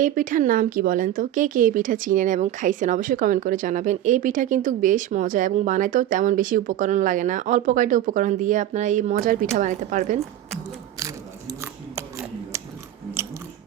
এই পিঠার নাম কি বলেন তো? কে এই পিঠা চিনেন এবং খাইছেন? অবশ্যই কমেন্ট করে জানাবেন। এই পিঠা কিন্তু বেশ মজা এবং বানাইতেও তেমন বেশি উপকরণ লাগে না। অল্প কয়টা উপকরণ দিয়ে আপনারা এই মজার পিঠা বানাইতে পারবেন।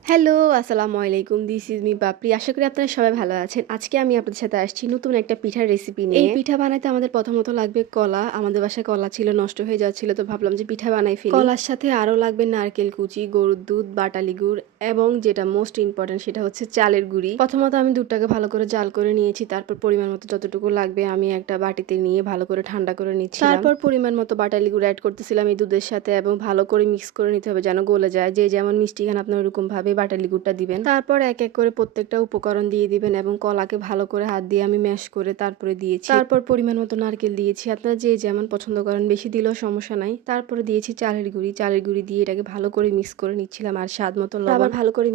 হ্যালো, আসসালামু আলাইকুম। This is me Bapri. আশা করি আপনারা সবাই ভালো আছেন। আজকে আমি আপনাদের সাথে আসছি নতুন একটা পিঠার রেসিপি নিয়ে। এই পিঠা বানাইতে আমাদের প্রথমত লাগবে কলা। আমাদের বাসায় কলা ছিল, নষ্ট হয়ে যাচ্ছিল, তো ভাবলাম যে পিঠা বানাই ফেলি। কলার সাথে আরও লাগবে নারকেল কুচি, গরুর দুধ, বাটালি গুড় এবং যেটা মোস্ট ইম্পর্টেন্ট সেটা হচ্ছে চালের গুঁড়ি। প্রথমত আমি দুধটাকে ভালো করে জাল করে নিয়েছি। তারপর পরিমাণ মতো যতটুকু লাগবে আমি একটা বাটিতে নিয়ে ভালো করে ঠান্ডা করে নিচ্ছি। তারপর পরিমাণ মতো বাটালি গুঁড়ো অ্যাড করতেছিলাম এই দুধের সাথে এবং ভালো করে মিক্স করে নিতে হবে যেন গলে যায়। যে যেমন মিষ্টি খান আপনার ওরকম ভাবে বাটালি গুড়টা দিবেন। তারপর এক এক করে প্রত্যেকটা উপকরণ দিয়ে দিবেন এবং কলাকে ভালো করে হাত দিয়ে আমি ম্যাশ করে তারপরে দিয়েছি। তারপর পরিমাণ মতো নারকেল দিয়েছি। আপনারা যে যেমন পছন্দ করেন, বেশি দিলেও সমস্যা নাই। তারপরে দিয়েছি চালের গুঁড়ি। চালের গুঁড়ি দিয়ে এটাকে ভালো করে মিক্স করে নিচ্ছিলাম আর স্বাদ মতো লবণ। আবার ভালো করে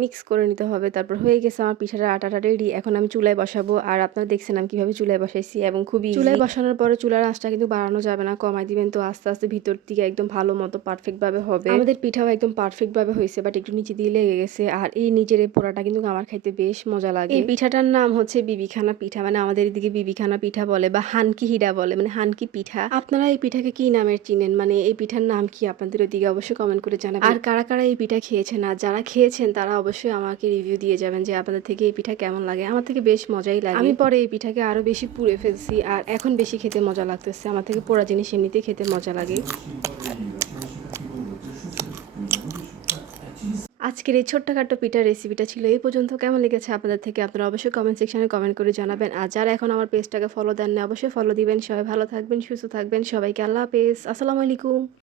মিক্স করে নিতে হবে। তারপর হয়ে গেছে আমার পিঠার আটাটা রেডি। এখন আমি চুলায় বসাবো। আর আপনারা দেখছেন আমি কিভাবে চুলায় বসাইছি এবং খুবই চুলায় বসানোর পরে চুলার আঁচটা কিন্তু বাড়ানো যাবে না, কমাই দিবেন। তো আস্তে আস্তে ভিতর থেকে একদম ভালো মতো পারফেক্ট ভাবে হবে। আমাদের পিঠাও একদম পারফেক্ট ভাবে হয়েছে, বাট একটু নিচে দিয়ে লেগে গেছে। আর এই নিচের এই পোড়াটা কিন্তু আমার খাইতে বেশ মজা লাগে। এই পিঠাটার নাম হচ্ছে বিবিখানা পিঠা, মানে আমাদের এদিকে বিবিখানা পিঠা বলে বা হানকি হিডা বলে, মানে হানকি পিঠা। আপনারা এই পিঠাকে কি নামের চিনেন, মানে এই পিঠার নাম কি আপনাদের ওইদিকে অবশ্যই কমেন্ট করে জানাবেন। আর কারা কারা এই পিঠা খেয়েছেন, আর যারা খেয়েছেন তারা অবশ্যই আমাকে রিভিউ দিয়ে যাবেন যে আপনাদের থেকে এই পিঠা কেমন লাগে। আমার থেকে বেশ মজাই লাগে। আমি পরে এই পিঠাকে আরো বেশি পুড়ে ফেলছি আর এখন বেশি খেতে মজা লাগতেছে। আমার থেকে পোড়া জিনিস এমনিতেই খেতে মজা লাগে। আজকের এই ছোট্টখাট্ট পিঠার রেসিপিটা ছিল এই পর্যন্ত। কেমন লেগেছে আপনাদের থেকে আপনারা অবশ্যই কমেন্ট সেকশনে কমেন্ট করে জানাবেন। আর যারা এখন আমার পেজটাকে ফলো দেন না অবশ্যই ফলো দিবেন। সবাই ভালো থাকবেন, সুস্থ থাকবেন। সবাইকে আল্লাহ হাফেজ, আসসালামু আলাইকুম।